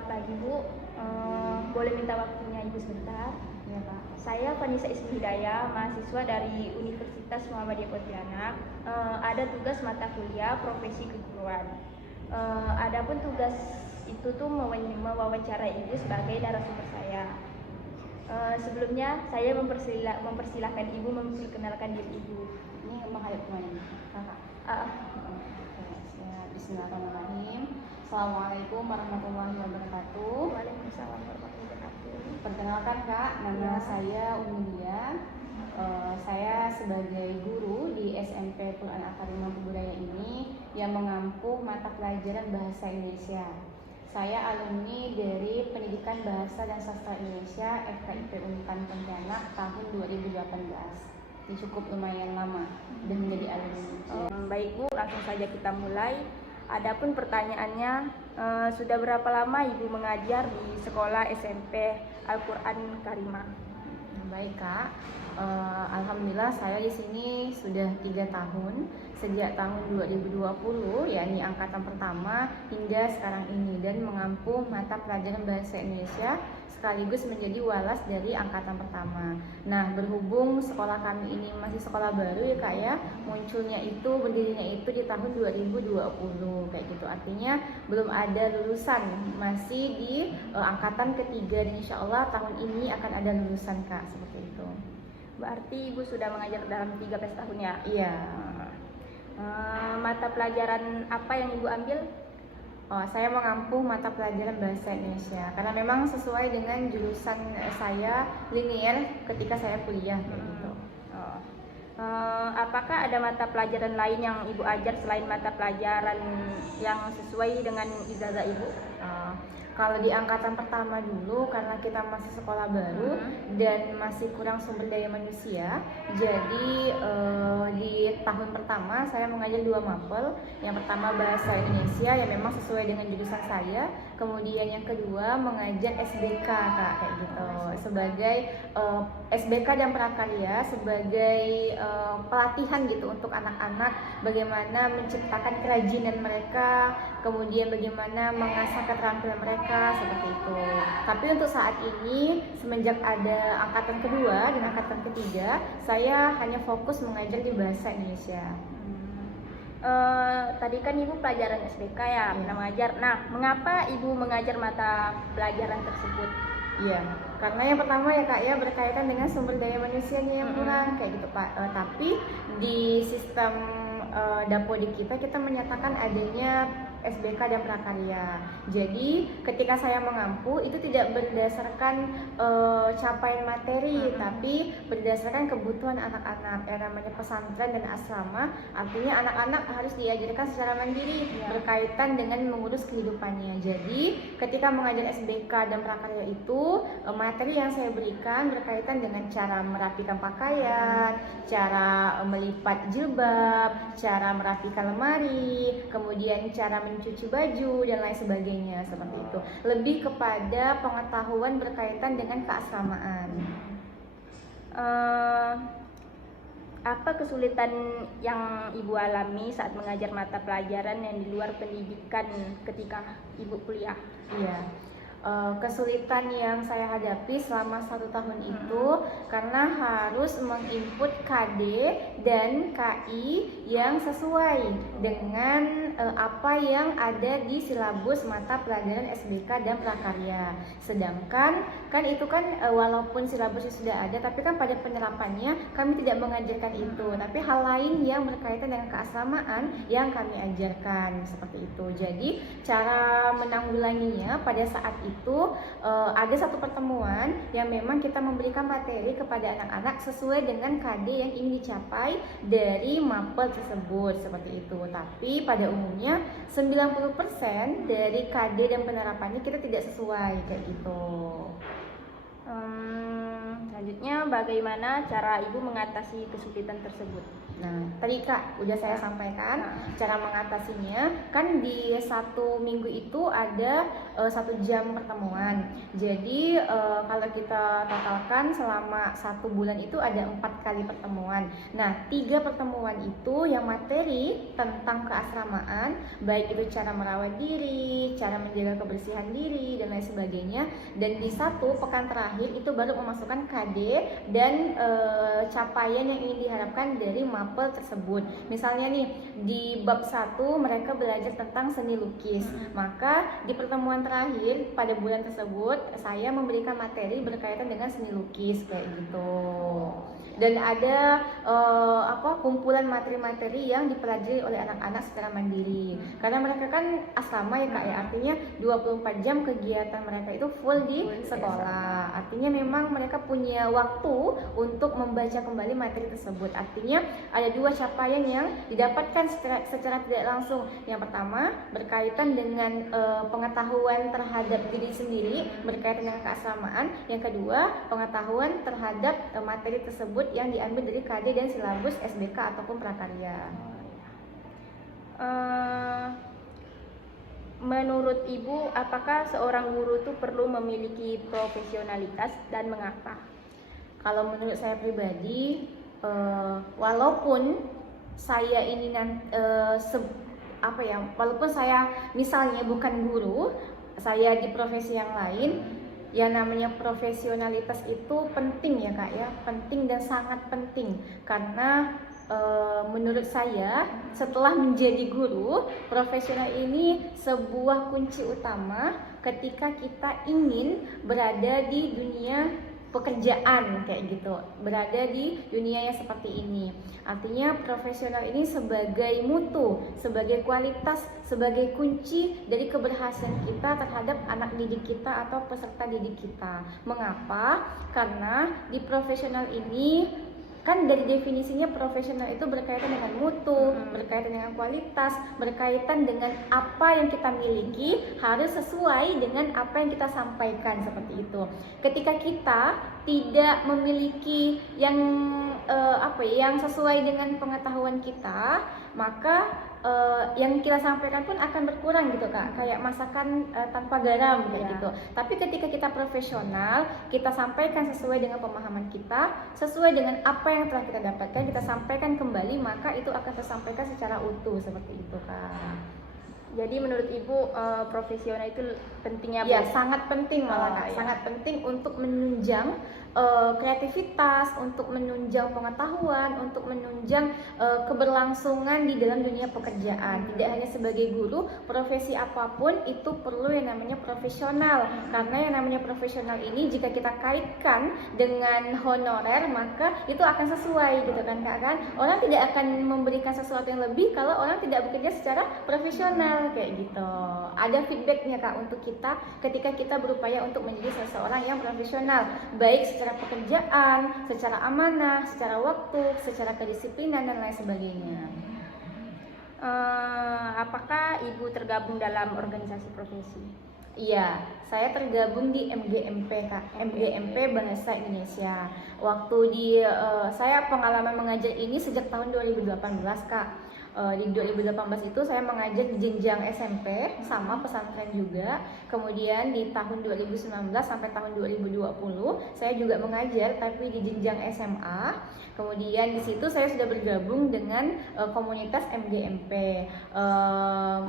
Selamat pagi Bu. Boleh minta waktunya Ibu sebentar? Ya, Pak. Saya Vanessa Ismi Hidayah, mahasiswa dari Universitas Muhammadiyah Pontianak. Ada tugas mata kuliah profesi keguruan. Adapun tugas itu tuh mewawancarai Ibu sebagai narasumber saya. Sebelumnya saya mempersilahkan Ibu memperkenalkan diri Ibu. Ini menghadap kemana nih? Kakak? Bismillahirrahmanirrahim. Assalamualaikum warahmatullahi wabarakatuh. Waalaikumsalam warahmatullahi wabarakatuh. Perkenalkan Kak, nama saya Umudia. Saya sebagai guru di SMP Quran Akarimah Budaya ini yang mengampu mata pelajaran Bahasa Indonesia. Saya alumni dari Pendidikan Bahasa dan Sastra Indonesia FKIP Unpan Pontianak tahun 2018. Ini cukup lumayan lama dan menjadi alumni. Baik Bu, langsung saja kita mulai. Adapun pertanyaannya, sudah berapa lama Ibu mengajar di sekolah SMP Al-Quran Karimah? Baik Kak, alhamdulillah saya di sini sudah 3 tahun sejak tahun 2020, yakni angkatan pertama hingga sekarang ini, dan mengampu mata pelajaran Bahasa Indonesia sekaligus menjadi walas dari angkatan pertama. Nah, berhubung sekolah kami ini masih sekolah baru ya Kak ya, berdirinya itu di tahun 2020 kayak gitu. Artinya belum ada lulusan, masih di angkatan ketiga, dan insya Allah tahun ini akan ada lulusan Kak, seperti itu. Berarti Ibu sudah mengajar dalam 13 tahun ya? Iya. Mata pelajaran apa yang Ibu ambil? Saya mengampu mata pelajaran Bahasa Indonesia karena memang sesuai dengan jurusan saya linear ketika saya kuliah gitu. Apakah ada mata pelajaran lain yang Ibu ajar selain mata pelajaran yang sesuai dengan ijazah Ibu? Kalau di angkatan pertama dulu, karena kita masih sekolah baru dan masih kurang sumber daya manusia, jadi di tahun pertama saya mengajar 2 mapel. Yang pertama Bahasa Indonesia yang memang sesuai dengan jurusan saya, kemudian yang kedua mengajar SBK Kak, kayak gitu, sebagai SBK dan prakarya, sebagai pelatihan gitu untuk anak-anak bagaimana menciptakan kerajinan mereka, kemudian bagaimana mengasah keterampilan mereka, seperti itu. Tapi untuk saat ini semenjak ada angkatan kedua dan angkatan ketiga, saya hanya fokus mengajar di Bahasa Indonesia. Tadi kan Ibu pelajaran SBK ya, mengajar. Nah, mengapa Ibu mengajar mata pelajaran tersebut? Iya, karena yang pertama ya Kak ya, berkaitan dengan sumber daya manusianya yang kurang kayak gitu Pak. Tapi di sistem Dapodik kita menyatakan adanya SBK dan prakarya. Jadi ketika saya mengampu itu tidak berdasarkan capaian materi, tapi berdasarkan kebutuhan anak-anak. Yang namanya pesantren dan asrama, artinya anak-anak harus diajarkan secara mandiri berkaitan dengan mengurus kehidupannya. Jadi ketika mengajar SBK dan prakarya itu, materi yang saya berikan berkaitan dengan cara merapikan pakaian, cara melipat jilbab, cara merapikan lemari, kemudian cara mencuci baju dan lain sebagainya, seperti itu. Lebih kepada pengetahuan berkaitan dengan keasramaan. Apa kesulitan yang Ibu alami saat mengajar mata pelajaran yang di luar pendidikan ketika Ibu kuliah? Iya. Kesulitan yang saya hadapi selama 1 tahun itu karena harus menginput KD dan KI yang sesuai dengan apa yang ada di silabus mata pelajaran SBK dan prakarya. Sedangkan kan itu kan walaupun silabusnya sudah ada, tapi kan pada penerapannya kami tidak mengajarkan itu, tapi hal lain yang berkaitan dengan keasramaan yang kami ajarkan, seperti itu. Jadi cara menanggulanginya pada saat itu ada satu pertemuan yang memang kita memberikan materi kepada anak-anak sesuai dengan KD yang ingin dicapai dari mapel tersebut, seperti itu. Tapi pada umumnya 90% dari KD dan penerapannya kita tidak sesuai kayak gitu. Selanjutnya, bagaimana cara Ibu mengatasi kesulitan tersebut? Nah, tadi Kak udah saya sampaikan cara mengatasinya. Kan di 1 minggu itu ada 1 jam pertemuan. Jadi kalau kita totalkan selama 1 bulan itu ada 4 kali pertemuan. Nah, 3 pertemuan itu yang materi tentang keasramaan, baik itu cara merawat diri, cara menjaga kebersihan diri dan lain sebagainya. Dan di 1 pekan terakhir itu baru memasukkan KD dan capaian yang ingin diharapkan dari mapel tersebut. Misalnya nih di bab 1 mereka belajar tentang seni lukis. Maka di pertemuan terakhir pada bulan tersebut saya memberikan materi berkaitan dengan seni lukis kayak gitu. Dan ada kumpulan materi-materi yang dipelajari oleh anak-anak secara mandiri. Karena mereka kan asrama ya Kak ya, artinya 24 jam kegiatan mereka itu full di sekolah. Artinya memang mereka punya waktu untuk membaca kembali materi tersebut. Artinya ada 2 capaian yang didapatkan secara tidak langsung. Yang pertama berkaitan dengan pengetahuan terhadap diri sendiri berkaitan dengan keasramaan. Yang kedua pengetahuan terhadap materi tersebut yang diambil dari KD dan silabus SBK ataupun prakarya. Menurut Ibu, apakah seorang guru itu perlu memiliki profesionalitas dan mengapa? Kalau menurut saya pribadi, walaupun saya ini walaupun saya misalnya bukan guru, saya di profesi yang lain, ya namanya profesionalitas itu penting ya Kak ya, penting dan sangat penting. Karena menurut saya setelah menjadi guru, profesional ini sebuah kunci utama ketika kita ingin berada di dunia pekerjaan kayak gitu, berada di dunia yang seperti ini. Artinya profesional ini sebagai mutu, sebagai kualitas, sebagai kunci dari keberhasilan kita terhadap anak didik kita atau peserta didik kita. Mengapa? Karena di profesional ini kan dari definisinya profesional itu berkaitan dengan mutu, berkaitan dengan kualitas, berkaitan dengan apa yang kita miliki harus sesuai dengan apa yang kita sampaikan seperti itu. Ketika kita tidak memiliki yang yang sesuai dengan pengetahuan kita, maka yang kita sampaikan pun akan berkurang gitu Kak, kayak masakan tanpa garam kayak gitu. Tapi ketika kita profesional, kita sampaikan sesuai dengan pemahaman kita, sesuai dengan apa yang telah kita dapatkan, kita sampaikan kembali, maka itu akan tersampaikan secara utuh seperti itu Kak. Jadi menurut Ibu profesional itu pentingnya? Ya, sangat penting malah Kak, sangat penting untuk menunjang kreativitas, untuk menunjang pengetahuan, untuk menunjang keberlangsungan di dalam dunia pekerjaan. Tidak hanya sebagai guru, profesi apapun itu perlu yang namanya profesional. Karena yang namanya profesional ini jika kita kaitkan dengan honorer, maka itu akan sesuai gitu kan Kak kan. Orang tidak akan memberikan sesuatu yang lebih kalau orang tidak bekerja secara profesional kayak gitu. Ada feedbacknya Kak untuk kita ketika kita berupaya untuk menjadi seseorang yang profesional, baik secara pekerjaan, secara amanah, secara waktu, secara kedisiplinan dan lain sebagainya. Apakah Ibu tergabung dalam organisasi profesi? Iya, saya tergabung di MGMP Kak, MGMP Bahasa Indonesia. Waktu saya pengalaman mengajar ini sejak tahun 2018 Kak. Di 2018 itu saya mengajar di jenjang SMP sama pesantren juga. Kemudian di tahun 2019 sampai tahun 2020 saya juga mengajar tapi di jenjang SMA. Kemudian di situ saya sudah bergabung dengan komunitas MGMP,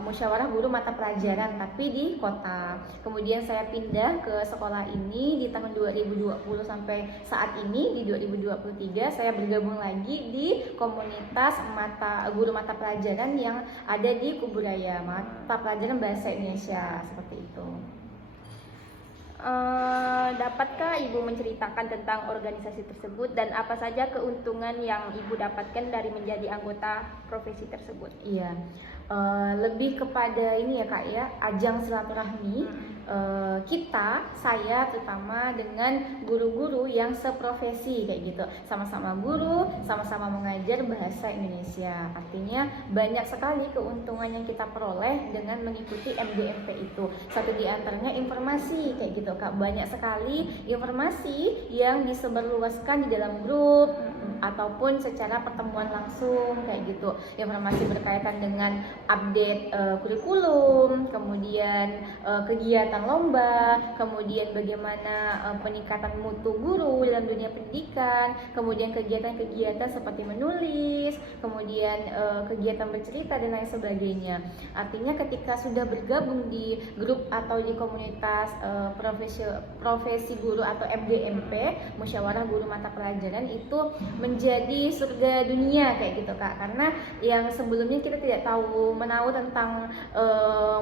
musyawarah guru mata pelajaran tapi di kota. Kemudian saya pindah ke sekolah ini di tahun 2020 sampai saat ini di 2023 saya bergabung lagi di komunitas guru mata pelajaran yang ada di Kuburaya, mata pelajaran Bahasa Indonesia seperti itu. Dapatkah Ibu menceritakan tentang organisasi tersebut dan apa saja keuntungan yang Ibu dapatkan dari menjadi anggota profesi tersebut? Iya, lebih kepada ini ya Kak ya, ajang silaturahmi saya terutama dengan guru-guru yang seprofesi kayak gitu, sama-sama guru, sama-sama mengajar bahasa Indonesia. Artinya banyak sekali keuntungan yang kita peroleh dengan mengikuti MDMP itu. Satu di antaranya informasi kayak gitu Kak, banyak sekali informasi yang disebarluaskan di dalam grup ataupun secara pertemuan langsung kayak gitu. Informasi berkaitan dengan update kurikulum, kemudian kegiatan lomba, kemudian bagaimana peningkatan mutu guru dalam dunia pendidikan, kemudian kegiatan-kegiatan seperti menulis, kemudian kegiatan bercerita dan lain sebagainya. Artinya ketika sudah bergabung di grup atau di komunitas profesi guru atau MDMP, musyawarah guru mata pelajaran, itu menjadi surga dunia kayak gitu Kak. Karena yang sebelumnya kita tidak menahu tentang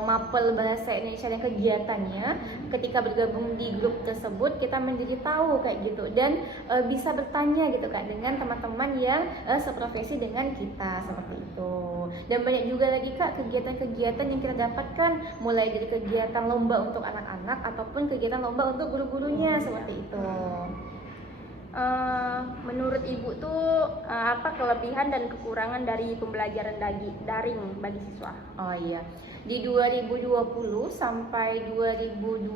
mapel bahasa Indonesia dan kegiatannya, ketika bergabung di grup tersebut kita menjadi tahu kayak gitu, dan bisa bertanya gitu Kak dengan teman-teman yang seprofesi dengan kita seperti itu. Dan banyak juga lagi Kak kegiatan-kegiatan yang kita dapatkan, mulai dari kegiatan lomba untuk anak-anak ataupun kegiatan lomba untuk guru-gurunya seperti itu. Menurut Ibu tuh apa kelebihan dan kekurangan dari pembelajaran daring bagi siswa? Oh iya, di 2020 sampai 2022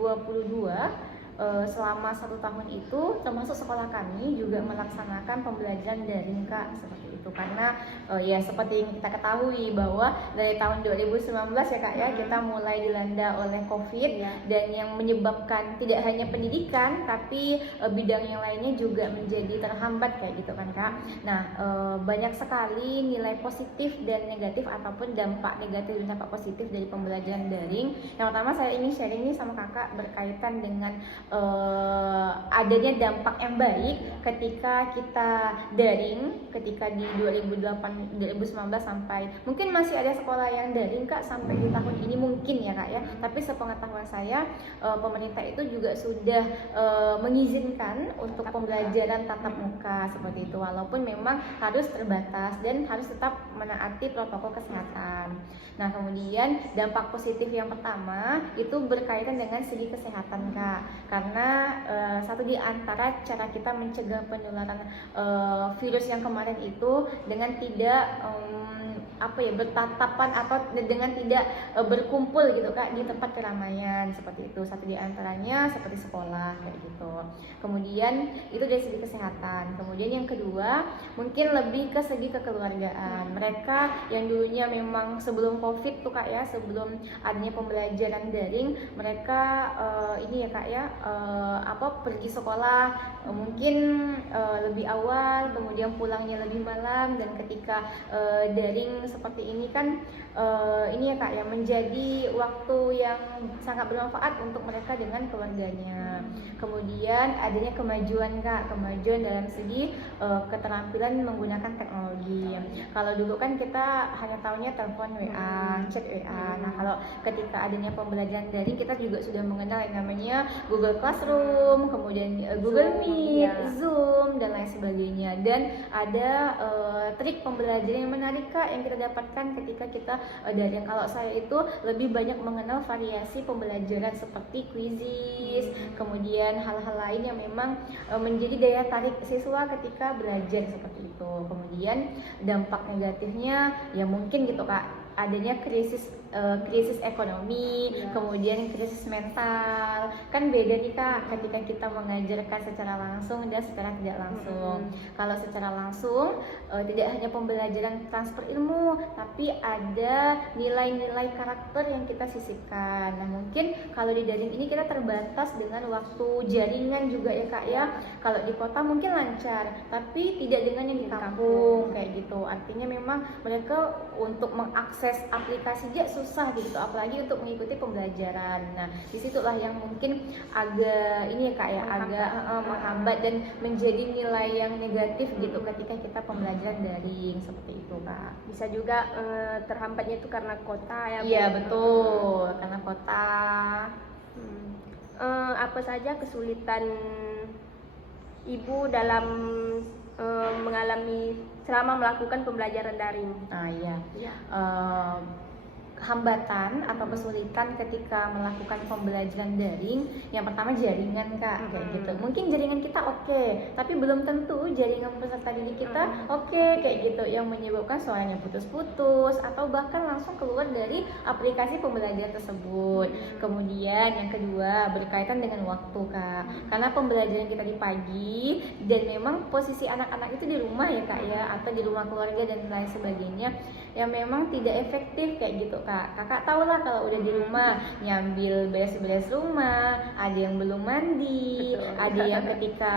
selama 1 tahun itu termasuk sekolah kami juga melaksanakan pembelajaran daring Kak, seperti itu. Karena ya seperti yang kita ketahui bahwa dari tahun 2019 ya Kak ya, kita mulai dilanda oleh COVID dan yang menyebabkan tidak hanya pendidikan tapi bidang yang lainnya juga menjadi terhambat kayak gitu kan Kak. Nah banyak sekali nilai positif dan negatif ataupun dampak negatif dan dampak positif dari pembelajaran daring. Yang pertama saya ingin sharing nih sama Kakak berkaitan dengan adanya dampak yang baik ketika kita daring, ketika di 2019 sampai mungkin masih ada sekolah yang daring Kak sampai di tahun ini mungkin ya Kak ya, tapi sepengetahuan saya pemerintah itu juga sudah mengizinkan untuk pembelajaran tatap muka seperti itu, walaupun memang harus terbatas dan harus tetap menaati protokol kesehatan. Nah kemudian dampak positif yang pertama itu berkaitan dengan segi kesehatan Kak, karena satu di antara cara kita mencegah penularan virus yang kemarin itu dengan tidak bertatapan atau dengan tidak berkumpul gitu Kak di tempat keramaian seperti itu. Satu di antaranya seperti sekolah kayak gitu. Kemudian itu dari segi kesehatan. Kemudian yang kedua mungkin lebih ke segi kekeluargaan. Mereka yang dulunya memang sebelum COVID tuh Kak ya, sebelum adanya pembelajaran daring, mereka ini ya Kak ya, pergi sekolah mungkin lebih awal, kemudian pulangnya lebih malam, dan ketika daring seperti ini kan ini ya Kak ya, menjadi waktu yang sangat bermanfaat untuk mereka dengan keluarganya. Kemudian adanya kemajuan Kak, kemajuan dalam segi keterampilan menggunakan teknologi. Kalau dulu kan kita hanya tahunya telepon WA, chat WA. Nah kalau ketika adanya pembelajaran daring, kita juga sudah mengenal yang namanya Google Classroom, kemudian Google Meet, Zoom dan lain sebagainya. Dan ada trik pembelajaran yang menarik Kak yang kita dapatkan ketika kita daring. Kalau saya itu lebih banyak mengenal variasi pembelajaran seperti quizzes, kemudian hal-hal lain yang memang menjadi daya tarik siswa ketika belajar seperti itu. Kemudian dampak negatifnya ya mungkin gitu Kak, adanya krisis ekonomi, kemudian krisis mental. Kan beda nih Kak ketika kita mengajarkan secara langsung dan secara tidak langsung. Kalau secara langsung tidak hanya pembelajaran transfer ilmu, tapi ada nilai-nilai karakter yang kita sisipkan. Nah mungkin kalau di daring ini kita terbatas dengan waktu jaringan juga ya Kak ya. Kalau di kota mungkin lancar, tapi tidak dengan yang di kampung kayak gitu. Artinya memang mereka untuk mengakses aplikasi aja susah gitu, apalagi untuk mengikuti pembelajaran. Nah disitulah yang mungkin agak ini ya Kak ya, agak menghambat dan menjadi nilai yang negatif gitu ketika kita pembelajaran daring seperti itu Kak. Bisa juga terhambatnya itu karena kota ya Bu? Iya betul, karena kota. Apa saja kesulitan Ibu dalam mengalami selama melakukan pembelajaran daring? Iya. hambatan atau kesulitan ketika melakukan pembelajaran daring, yang pertama jaringan Kak, kayak gitu. Mungkin jaringan kita oke, tapi belum tentu jaringan peserta didik kita oke, kayak gitu, yang menyebabkan suaranya putus-putus atau bahkan langsung keluar dari aplikasi pembelajaran tersebut. Kemudian yang kedua berkaitan dengan waktu Kak, karena pembelajaran kita di pagi dan memang posisi anak-anak itu di rumah ya Kak ya, atau di rumah keluarga dan lain sebagainya, yang memang tidak efektif kayak gitu Kak. Kakak tahu lah kalau udah di rumah nyambil beres-beres rumah, ada yang belum mandi, ada yang ketika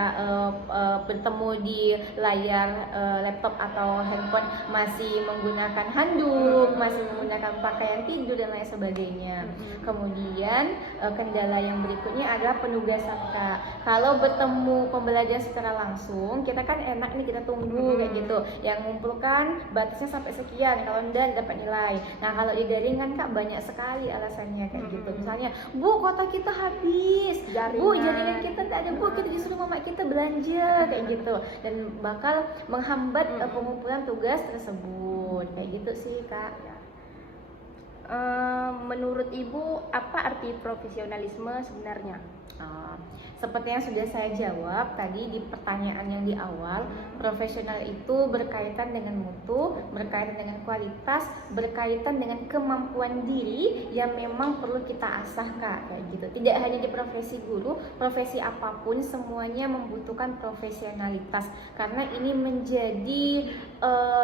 bertemu di layar laptop atau handphone masih menggunakan handuk, masih menggunakan pakaian tidur dan lain sebagainya. Kemudian kendala yang berikutnya adalah penugasan Kak. Kalau bertemu pembelajaran secara langsung, kita kan enak nih, kita tunggu kayak gitu, yang ngumpulkan batasnya sampai sekian, kalau enggak dapat nilai. Nah kalau di daring kan Kak banyak sekali alasannya kayak gitu. Misalnya, Bu kuota kita habis, Bu jaringan kita tak ada, Bu kita disuruh mama kita belanja kayak gitu, dan bakal menghambat pengumpulan tugas tersebut kayak gitu sih Kak. Menurut Ibu apa arti profesionalisme sebenarnya? Seperti yang sudah saya jawab tadi di pertanyaan yang di awal, profesional itu berkaitan dengan mutu, berkaitan dengan kualitas, berkaitan dengan kemampuan diri yang memang perlu kita asah Kak, kayak gitu. Tidak hanya di profesi guru, profesi apapun semuanya membutuhkan profesionalitas, karena ini menjadi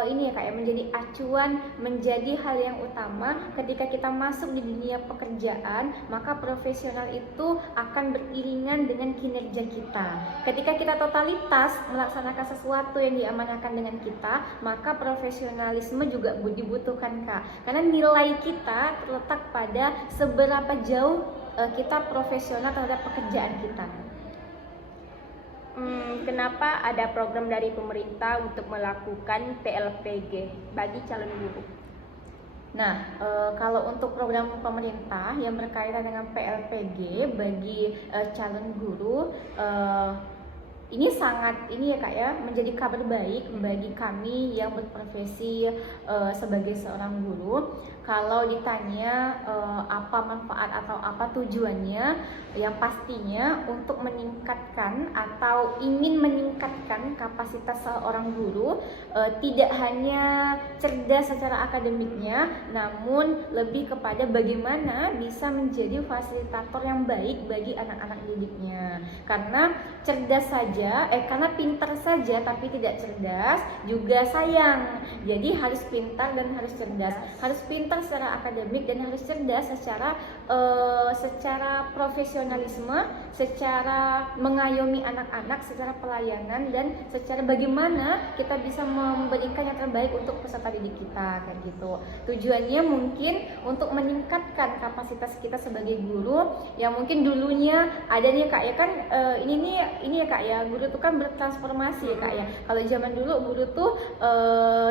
ini ya Kak ya, menjadi acuan, menjadi hal yang utama ketika kita masuk di dunia pekerjaan, maka profesional itu akan beriringan dengan kinerja kita. Ketika kita totalitas melaksanakan sesuatu yang diamanahkan dengan kita, maka profesionalisme juga dibutuhkan Kak. Karena nilai kita terletak pada seberapa jauh kita profesional terhadap pekerjaan kita. Kenapa ada program dari pemerintah untuk melakukan PLPG bagi calon guru? Nah, kalau untuk program pemerintah yang berkaitan dengan PLPG bagi calon guru, ini sangat ini ya Kak ya, menjadi kabar baik bagi kami yang berprofesi sebagai seorang guru. Kalau ditanya apa manfaat atau apa tujuannya, yang pastinya untuk meningkatkan atau ingin meningkatkan kapasitas seorang guru, tidak hanya cerdas secara akademiknya, namun lebih kepada bagaimana bisa menjadi fasilitator yang baik bagi anak-anak didiknya. Karena cerdas saja, karena pintar saja tapi tidak cerdas juga sayang. Jadi harus pintar dan harus cerdas, harus pintar secara akademik dan harus cerdas secara profesionalisme, secara mengayomi anak-anak, secara pelayanan, dan secara bagaimana kita bisa memberikan yang terbaik untuk peserta didik kita kayak gitu. Tujuannya mungkin untuk meningkatkan kapasitas kita sebagai guru yang mungkin dulunya ada nih Kak ya, kan ini ya Kak ya, guru tuh kan bertransformasi ya Kak ya. Kalau zaman dulu guru tuh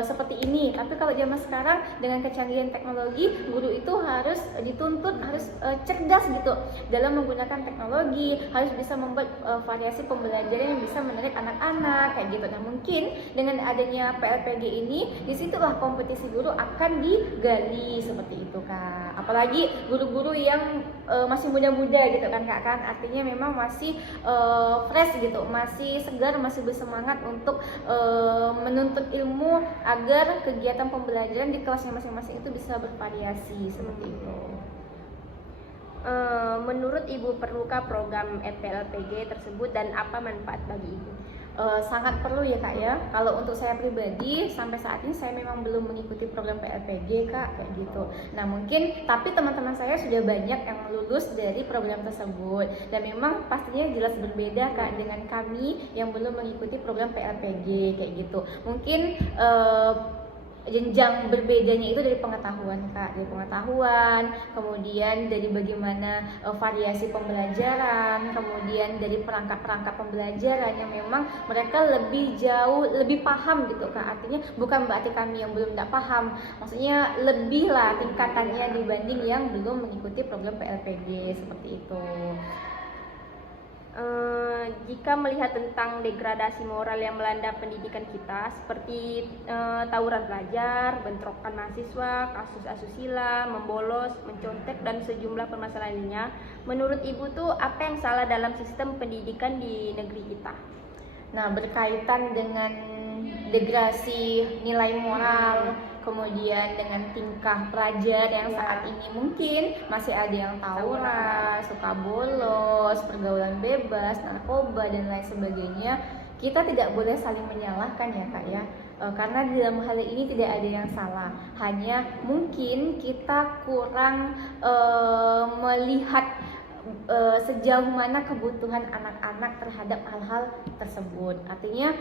seperti ini, tapi kalau zaman sekarang dengan kecanggihan teknologi, guru itu harus dituntut harus cerdas gitu dalam menggunakan teknologi, harus bisa membuat variasi pembelajaran yang bisa menarik anak-anak kayak gitu. Nah mungkin dengan adanya PLPG ini, disitulah kompetisi guru akan digali seperti itu Kak. Apalagi guru-guru yang masih muda-muda gitu kan Kak, kan artinya memang masih fresh gitu, masih segar, masih bersemangat untuk menuntut ilmu agar kegiatan pembelajaran di kelasnya masing-masing itu bisa bervariasi seperti itu. Menurut Ibu perlukah program PLPG tersebut dan apa manfaat bagi Ibu? Sangat perlu ya Kak ya. Kalau untuk saya pribadi sampai saat ini saya memang belum mengikuti program PLPG Kak kayak gitu. Nah mungkin tapi teman-teman saya sudah banyak yang lulus dari program tersebut, dan memang pastinya jelas berbeda Kak dengan kami yang belum mengikuti program PLPG kayak gitu. Mungkin jenjang berbedanya itu dari pengetahuan Kak, dari pengetahuan, kemudian dari bagaimana variasi pembelajaran, kemudian dari perangkat-perangkat pembelajaran yang memang mereka lebih jauh, lebih paham gitu Kak. Artinya bukan berarti kami yang belum tidak paham, maksudnya lebih lah tingkatannya dibanding yang belum mengikuti program PLPG seperti itu. Jika melihat tentang degradasi moral yang melanda pendidikan kita seperti tawuran pelajar, bentrokan mahasiswa, kasus asusila, membolos, mencontek dan sejumlah permasalahan lainnya, menurut Ibu tuh apa yang salah dalam sistem pendidikan di negeri kita? Nah, berkaitan dengan degradasi nilai moral, kemudian dengan tingkah pelajar yang saat ini mungkin masih ada yang tawuran, suka bolos, pergaulan bebas, narkoba dan lain sebagainya. Kita tidak boleh saling menyalahkan ya Kak ya, karena dalam hal ini tidak ada yang salah. Hanya mungkin kita kurang melihat sejauh mana kebutuhan anak-anak terhadap hal-hal tersebut. Artinya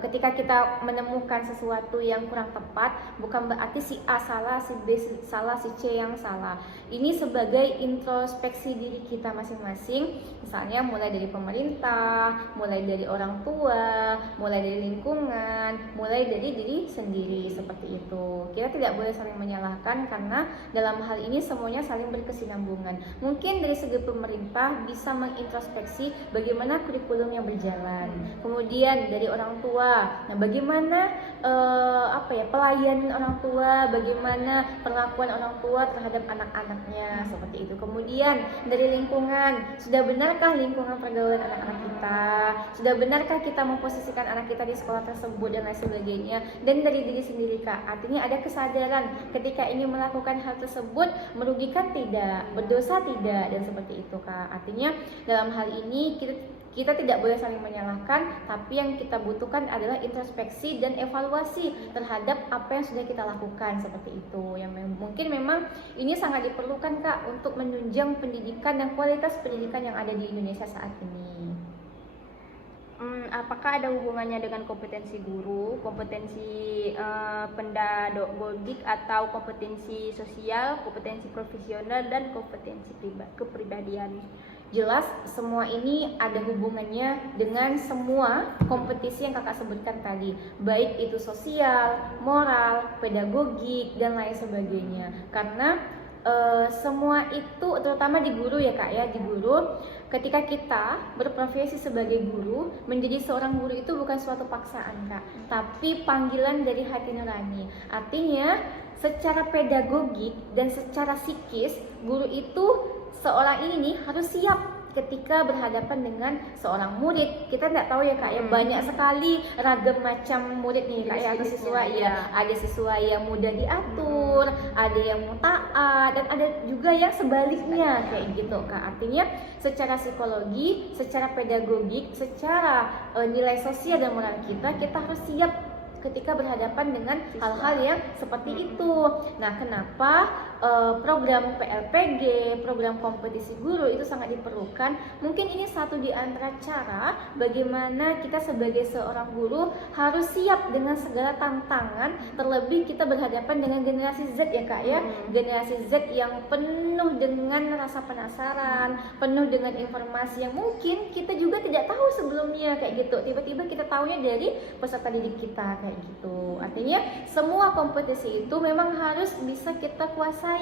ketika kita menemukan sesuatu yang kurang tepat, bukan berarti si A salah, si B salah, si C yang salah. Ini sebagai introspeksi diri kita masing-masing, misalnya mulai dari pemerintah, mulai dari orang tua, mulai dari lingkungan, mulai dari diri sendiri, seperti itu. Kita tidak boleh saling menyalahkan karena dalam hal ini semuanya saling berkesinambungan. Mungkin dari segi pemerintah bisa mengintrospeksi bagaimana kurikulumnya berjalan. Kemudian dari orang tua, nah bagaimana pelayanan orang tua, bagaimana perlakuan orang tua terhadap anak-anaknya, seperti itu. Kemudian dari lingkungan, sudah benarkah lingkungan pergaulan anak-anak kita, sudah benarkah kita memposisikan anak kita di sekolah tersebut dan lain sebagainya. Dan dari diri sendiri Kak, artinya ada kesadaran ketika ingin melakukan hal tersebut merugikan tidak, berdosa tidak, dan seperti itu Kak. Artinya dalam hal ini kita tidak boleh saling menyalahkan, tapi yang kita butuhkan adalah introspeksi dan evaluasi terhadap apa yang sudah kita lakukan, seperti itu. Yang mungkin memang ini sangat diperlukan Kak untuk menunjang pendidikan dan kualitas pendidikan yang ada di Indonesia saat ini. Apakah ada hubungannya dengan kompetensi guru, kompetensi pedagogik atau kompetensi sosial, kompetensi profesional dan kompetensi kepribadian? Jelas semua ini ada hubungannya dengan semua kompetisi yang kakak sebutkan tadi, baik itu sosial, moral, pedagogik, dan lain sebagainya. Karena semua itu terutama di guru ya Kak ya, di guru ketika kita berprofesi sebagai guru, menjadi seorang guru itu bukan suatu paksaan Kak, tapi panggilan dari hati nurani. Artinya secara pedagogik dan secara psikis, guru itu seorang ini harus siap ketika berhadapan dengan seorang murid. Kita tidak tahu ya Kak ya, banyak sekali ragam macam murid nih Kak ya, atau siswa ya. Ada siswa yang mudah diatur, ada yang mau taat, dan ada juga yang sebaliknya kayak gitu Kak. Artinya secara psikologi, secara pedagogik, secara nilai sosial dan moral kita harus siap ketika berhadapan dengan hal-hal yang seperti itu. Nah, kenapa program PLPG, program kompetisi guru itu sangat diperlukan? Mungkin ini satu di antara cara bagaimana kita sebagai seorang guru harus siap dengan segala tantangan, terlebih kita berhadapan dengan generasi Z ya Kak ya. Generasi Z yang penuh dengan rasa penasaran, penuh dengan informasi yang mungkin kita juga tidak tahu sebelumnya kayak gitu. Tiba-tiba kita tahunya dari peserta didik kita kayak gitu. Artinya semua kompetisi itu memang harus bisa kita kuasai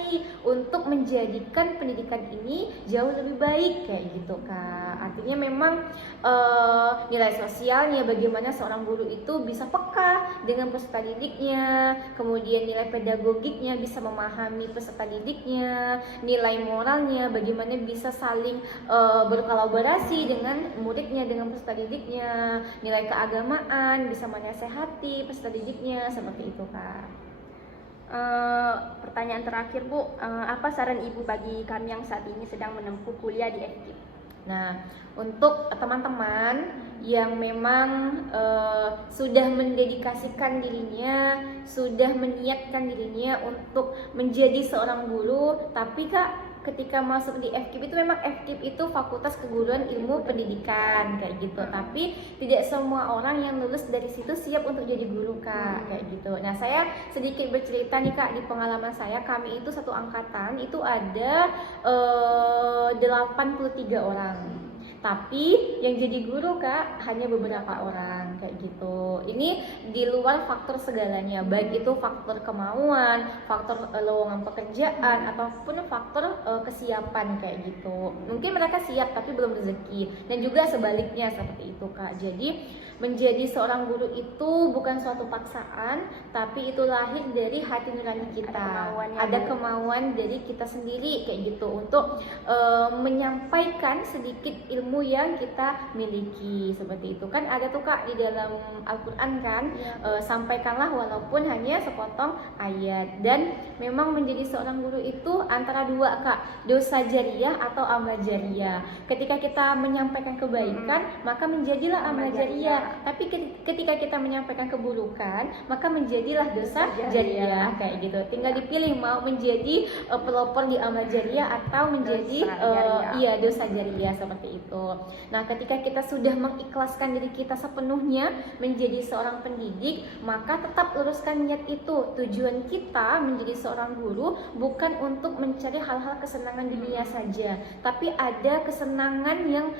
untuk menjadikan pendidikan ini jauh lebih baik kayak gitu Kak. Artinya memang nilai sosialnya, bagaimana seorang guru itu bisa peka dengan peserta didiknya, kemudian nilai pedagogiknya bisa memahami peserta didiknya, nilai moralnya bagaimana bisa saling berkolaborasi dengan muridnya, dengan peserta didiknya, nilai keagamaan bisa menasehati peserta didiknya, seperti itu Kak. Pertanyaan terakhir Bu, apa saran Ibu bagi kami yang saat ini sedang menempuh kuliah di FKIP? Nah, untuk teman-teman yang memang sudah mendedikasikan dirinya, sudah meniatkan dirinya untuk menjadi seorang guru, tapi Kak ketika masuk di FKIP itu memang FKIP itu Fakultas Keguruan Ilmu Pendidikan kayak gitu, tapi tidak semua orang yang lulus dari situ siap untuk jadi guru Kak kayak gitu. Nah, saya sedikit bercerita nih Kak, di pengalaman saya, kami itu satu angkatan itu ada 83 orang. Tapi yang jadi guru Kak hanya beberapa orang kayak gitu. Ini di luar faktor segalanya, baik itu faktor kemauan, faktor lowongan pekerjaan, ataupun faktor kesiapan kayak gitu. Mungkin mereka siap tapi belum rezeki, dan juga sebaliknya seperti itu Kak. Jadi menjadi seorang guru itu bukan suatu paksaan, tapi itu lahir dari hati nurani kita. Ada kemauan dari kita sendiri kayak gitu untuk menyampaikan sedikit ilmu yang kita miliki seperti itu. Kan ada tuh Kak di dalam Al-Qur'an kan, sampaikanlah walaupun hanya sepotong ayat. Dan memang menjadi seorang guru itu antara dua Kak, dosa jariah atau amal jariah. Ketika kita menyampaikan kebaikan, maka menjadilah amal jariah. Tapi ketika kita menyampaikan keburukan, maka menjadilah dosa jariah kayak gitu. Tinggal dipilih mau menjadi pelopor di amal jariah atau menjadi dosa jariah seperti itu. Nah, ketika kita sudah mengikhlaskan diri kita sepenuhnya menjadi seorang pendidik, maka tetap luruskan niat itu. Tujuan kita menjadi seorang guru bukan untuk mencari hal-hal kesenangan dunia saja, tapi ada kesenangan yang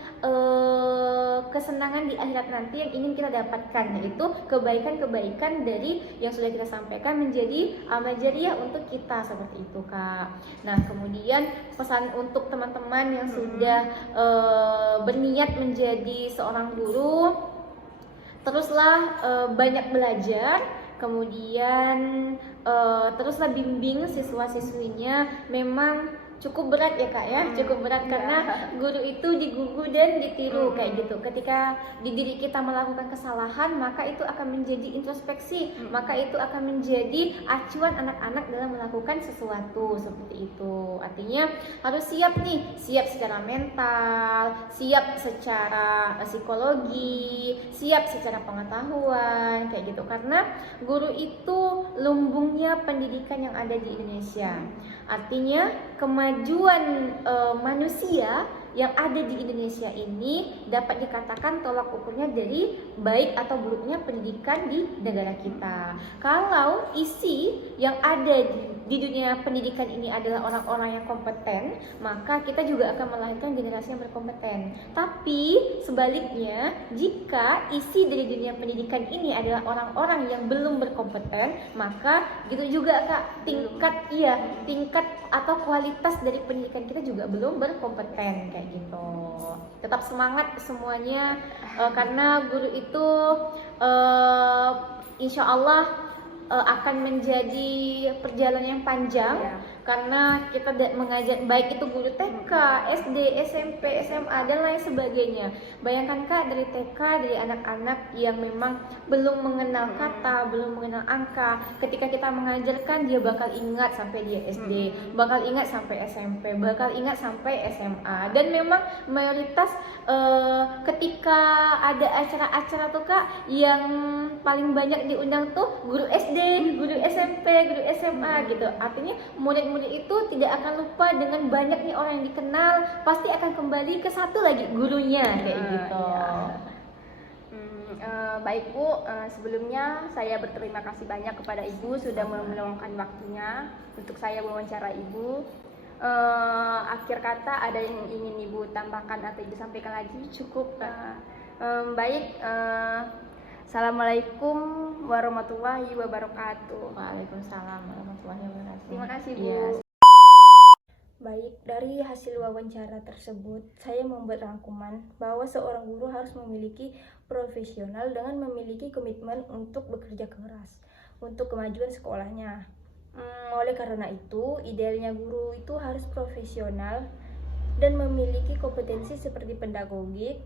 kesenangan di akhirat nanti yang ingin kita dapatkan, yaitu kebaikan-kebaikan dari yang sudah kita sampaikan menjadi amal jariah untuk kita seperti itu Kak. Nah, kemudian pesan untuk teman-teman yang sudah berniat menjadi seorang guru, teruslah banyak belajar, kemudian teruslah bimbing siswa-siswinya. Memang cukup berat ya Kak ya, cukup berat karena guru itu digugu dan ditiru kayak gitu. Ketika di diri kita melakukan kesalahan, maka itu akan menjadi introspeksi, maka itu akan menjadi acuan anak-anak dalam melakukan sesuatu seperti itu. Artinya harus siap nih, siap secara mental, siap secara psikologi, siap secara pengetahuan kayak gitu. Karena guru itu lumbungnya pendidikan yang ada di Indonesia. Artinya kemajuan manusia yang ada di Indonesia ini dapat dikatakan tolak ukurnya dari baik atau buruknya pendidikan di negara kita. Kalau isi yang ada di dunia pendidikan ini adalah orang-orang yang kompeten, maka kita juga akan melahirkan generasi yang berkompeten. Tapi sebaliknya, jika isi dari dunia pendidikan ini adalah orang-orang yang belum berkompeten, maka gitu juga Kak, tingkat atau kualitas dari pendidikan kita juga belum berkompeten kayak gitu. Tetap semangat semuanya, karena guru itu insya Allah akan menjadi perjalanan yang panjang, karena kita mengajar baik itu guru TK, SD, SMP, SMA dan lain sebagainya. Bayangkan Kak, dari TK, dari anak-anak yang memang belum mengenal kata, belum mengenal angka, ketika kita mengajarkan dia bakal ingat sampai dia SD, bakal ingat sampai SMP, bakal ingat sampai SMA. Dan memang mayoritas ketika ada acara-acara tuh Kak, yang paling banyak diundang tuh guru SD, guru SMP, guru SMA gitu. Artinya murid-murid itu tidak akan lupa dengan banyaknya orang yang dikenal, pasti akan kembali ke satu lagi gurunya kayak gitu. Baik Bu, sebelumnya saya berterima kasih banyak kepada Ibu sudah meluangkan waktunya untuk saya wawancara Ibu. Akhir kata ada yang ingin Ibu tambahkan atau Ibu sampaikan lagi? Cukup. Baik. Assalamualaikum warahmatullahi wabarakatuh. Waalaikumsalam warahmatullahi wabarakatuh. Terima kasih Bu. Baik, dari hasil wawancara tersebut saya membuat rangkuman bahwa seorang guru harus memiliki profesional dengan memiliki komitmen untuk bekerja keras untuk kemajuan sekolahnya. Oleh karena itu, idealnya guru itu harus profesional dan memiliki kompetensi seperti pedagogik,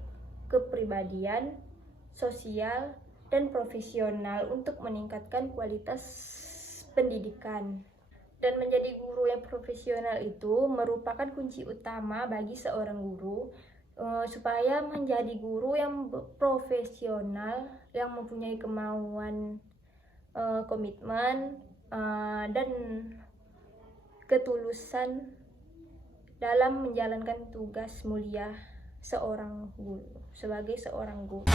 kepribadian, sosial, dan profesional untuk meningkatkan kualitas pendidikan. Dan menjadi guru yang profesional itu merupakan kunci utama bagi seorang guru supaya menjadi guru yang profesional, yang mempunyai kemauan, komitmen, dan ketulusan dalam menjalankan tugas mulia seorang guru sebagai seorang guru.